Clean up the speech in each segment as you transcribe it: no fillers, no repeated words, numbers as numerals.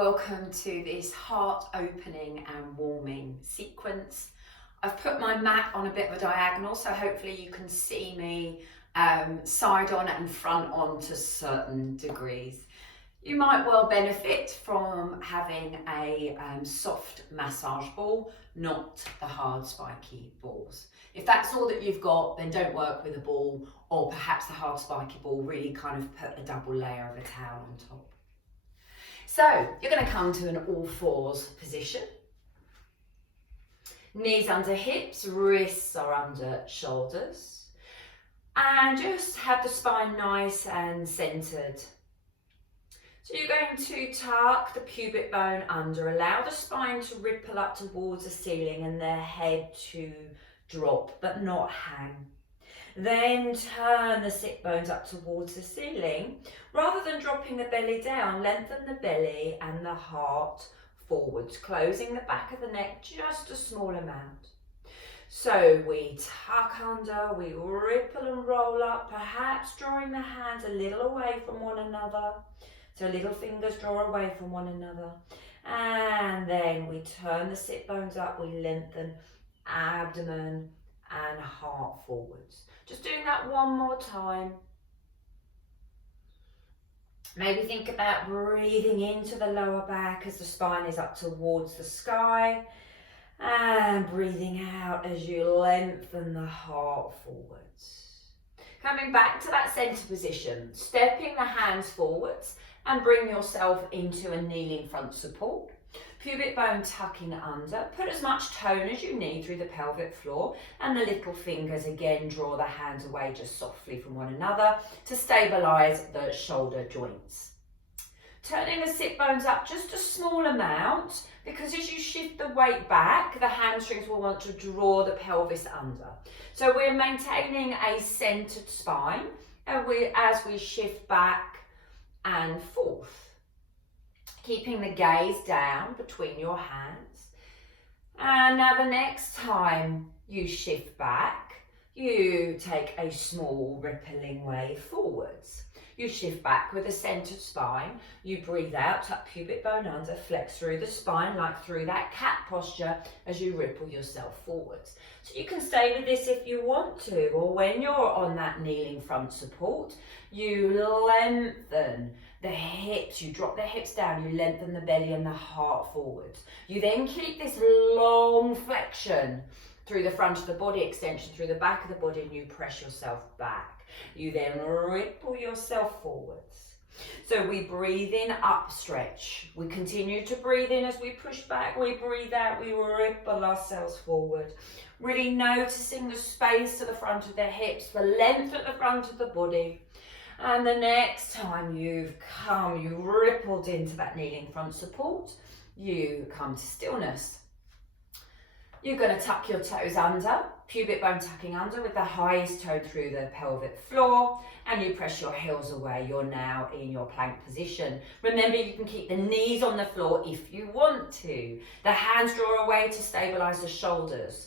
welcome to this heart opening and warming sequence. I've put my mat on a bit of a diagonal, so hopefully you can see me side on and front on to certain degrees. You might well benefit from having a soft massage ball, not the hard spiky balls. If that's all that you've got, then don't work with a ball, or perhaps the hard spiky ball, really kind of put a double layer of a towel on top. So you're going to come to an all fours position. Knees under hips, wrists are under shoulders. And just have the spine nice and centered. So you're going to tuck the pubic bone under, allow the spine to ripple up towards the ceiling and the head to drop but not hang. Then turn the sit bones up towards the ceiling. Rather than dropping the belly down, lengthen the belly and the heart forwards, closing the back of the neck just a small amount. So we tuck under, we ripple and roll up, perhaps drawing the hands a little away from one another. So little fingers draw away from one another. And then we turn the sit bones up, we lengthen abdomen and heart forwards. Just doing that one more time. Maybe think about breathing into the lower back as the spine is up towards the sky. And breathing out as you lengthen the heart forwards. Coming back to that center position, stepping the hands forwards and bring yourself into a kneeling front support. Pubic bone tucking under. Put as much tone as you need through the pelvic floor, and the little fingers again draw the hands away just softly from one another to stabilize the shoulder joints. Turning the sit bones up just a small amount, because as you shift the weight back, the hamstrings will want to draw the pelvis under. So we're maintaining a centered spine as we shift back and forth. Keeping the gaze down between your hands. And now the next time you shift back, you take a small rippling wave forwards. You shift back with a centered spine. You breathe out, tuck pubic bone under, flex through the spine like through that cat posture as you ripple yourself forwards. So you can stay with this if you want to, or when you're on that kneeling front support, you lengthen the hips, you drop the hips down, you lengthen the belly and the heart forwards. You then keep this long flexion through the front of the body, extension through the back of the body, and you press yourself back. You then ripple yourself forwards. So we breathe in, up stretch. We continue to breathe in as we push back, we breathe out, we ripple ourselves forward. Really noticing the space to the front of the hips, the length at the front of the body. And the next time you've come, you rippled into that kneeling front support, you come to stillness. You're going to tuck your toes under, pubic bone tucking under with the highest toe through the pelvic floor, and you press your heels away. You're now in your plank position. Remember, you can keep the knees on the floor if you want to. The hands draw away to stabilize the shoulders.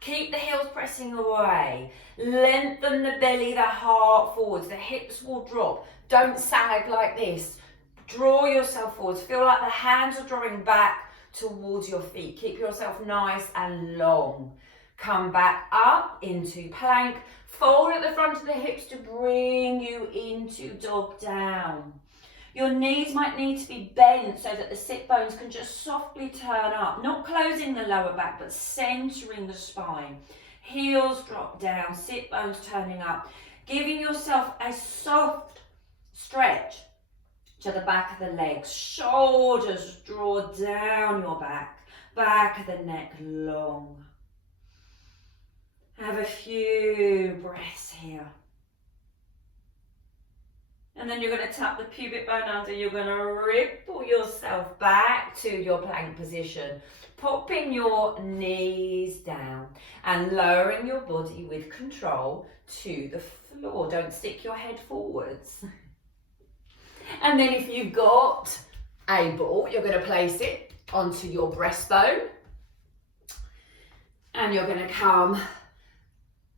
Keep the heels pressing away. Lengthen the belly, the heart forwards. The hips will drop. Don't sag like this. Draw yourself forwards. Feel like the hands are drawing back towards your feet. Keep yourself nice and long. Come back up into plank. Fold at the front of the hips to bring you into dog down. Your knees might need to be bent so that the sit bones can just softly turn up, not closing the lower back, but centering the spine. Heels drop down, sit bones turning up, giving yourself a soft stretch to the back of the legs. Shoulders draw down your back of the neck long. Have a few breaths here. And then you're going to tuck the pubic bone under, you're going to ripple yourself back to your plank position, popping your knees down and lowering your body with control to the floor. Don't stick your head forwards. And then if you've got a ball, you're going to place it onto your breastbone and you're going to come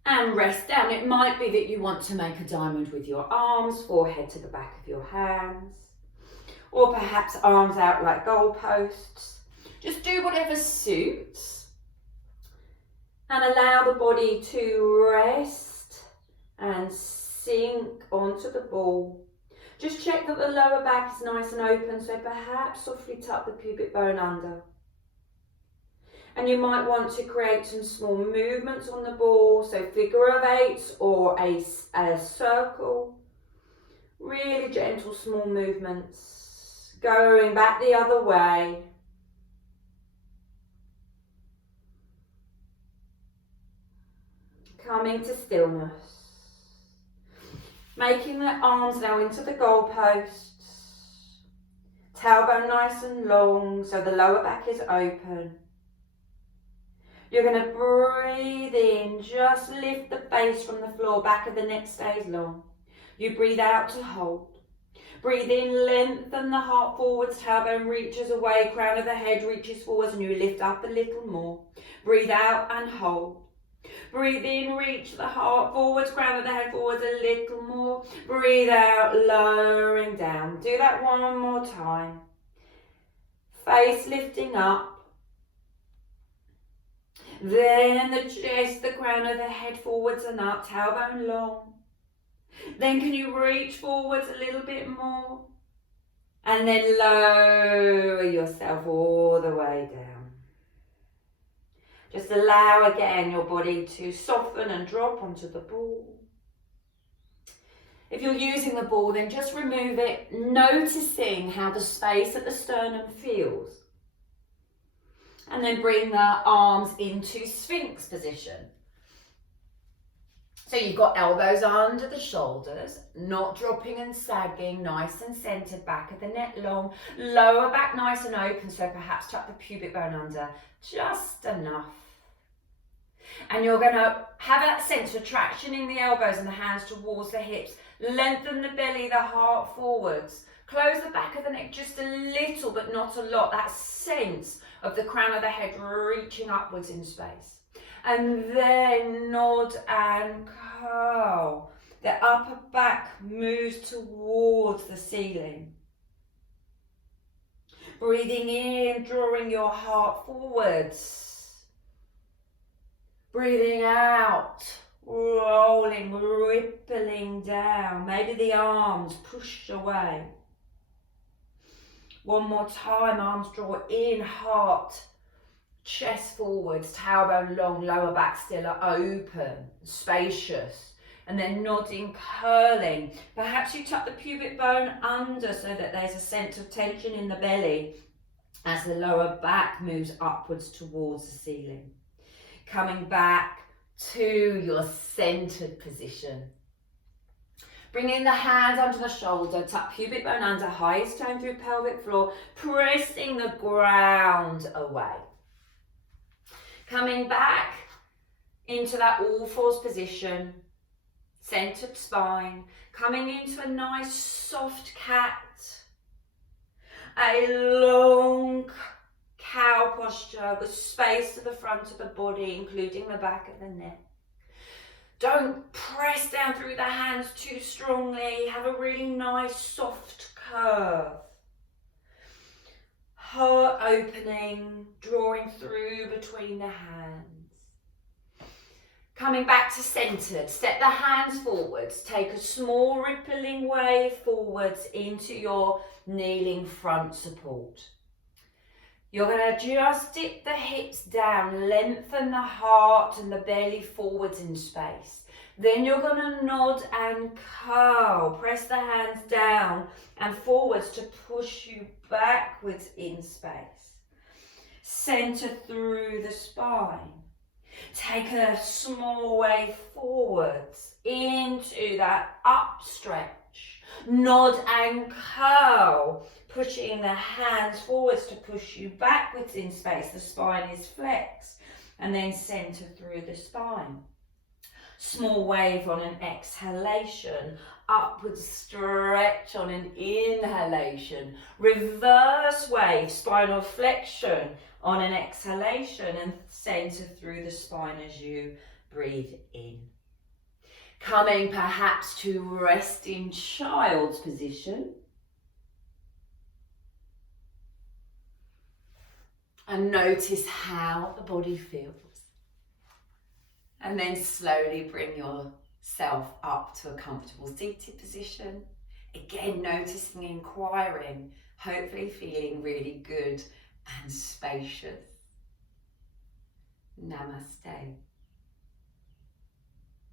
and rest down. It might be that you want to make a diamond with your arms, forehead to the back of your hands. or perhaps arms out like goalposts. Just do whatever suits and allow the body to rest and sink onto the ball. Just check that the lower back is nice and open, so perhaps softly tuck the pubic bone under. And you might want to create some small movements on the ball, so figure of eights or a circle. Really gentle small movements. Going back the other way. Coming to stillness. Making the arms now into the goalposts. Tailbone nice and long, so the lower back is open. You're going to breathe in, just lift the face from the floor, back of the neck stays long. You breathe out to hold. Breathe in, lengthen the heart forwards, tailbone reaches away, crown of the head reaches forwards, and you lift up a little more. Breathe out and hold. Breathe in, reach the heart forwards, crown of the head forwards a little more. Breathe out, lowering down. Do that one more time. Face lifting up. Then the chest, the crown of the head forwards and up, tailbone long. Then can you reach forwards a little bit more? And then lower yourself all the way down. Just allow again your body to soften and drop onto the ball. If you're using the ball, then just remove it, noticing how the space at the sternum feels. And then bring the arms into Sphinx position. So you've got elbows under the shoulders, not dropping and sagging, nice and centered, back of the neck long, lower back nice and open, so perhaps tuck the pubic bone under, just enough. And you're going to have that sense of traction in the elbows and the hands towards the hips. Lengthen the belly, the heart forwards. Close the back of the neck just a little, but not a lot. That sense of the crown of the head reaching upwards in space. And then nod and curl. The upper back moves towards the ceiling. Breathing in, drawing your heart forwards. Breathing out, rolling, rippling down. Maybe the arms push away. One more time, arms draw in, heart, chest forwards, tailbone long, lower back still open, spacious. And then nodding, curling. Perhaps you tuck the pubic bone under so that there's a sense of tension in the belly as the lower back moves upwards towards the ceiling. Coming back to your centered position. Bringing the hands under the shoulder, tuck pubic bone under, highest tone through pelvic floor, pressing the ground away. Coming back into that all fours position, centered spine, coming into a nice soft cat, a long cow posture with space to the front of the body, including the back of the neck. Don't press down through the hands too strongly. Have a really nice soft curve. Heart opening, drawing through between the hands. Coming back to centered, step the hands forwards. Take a small rippling wave forwards into your kneeling front support. You're going to just dip the hips down, lengthen the heart and the belly forwards in space. Then you're going to nod and curl. Press the hands down and forwards to push you backwards in space. Center through the spine. Take a small wave forwards into that up stretch. Nod and curl. Pushing the hands forwards to push you backwards in space. The spine is flexed. And then center through the spine. Small wave on an exhalation. Upward stretch on an inhalation. Reverse wave, spinal flexion on an exhalation. And center through the spine as you breathe in. Coming perhaps to rest in child's position. And notice how the body feels. And then slowly bring yourself up to a comfortable seated position. Again, noticing, inquiring, hopefully feeling really good and spacious. Namaste.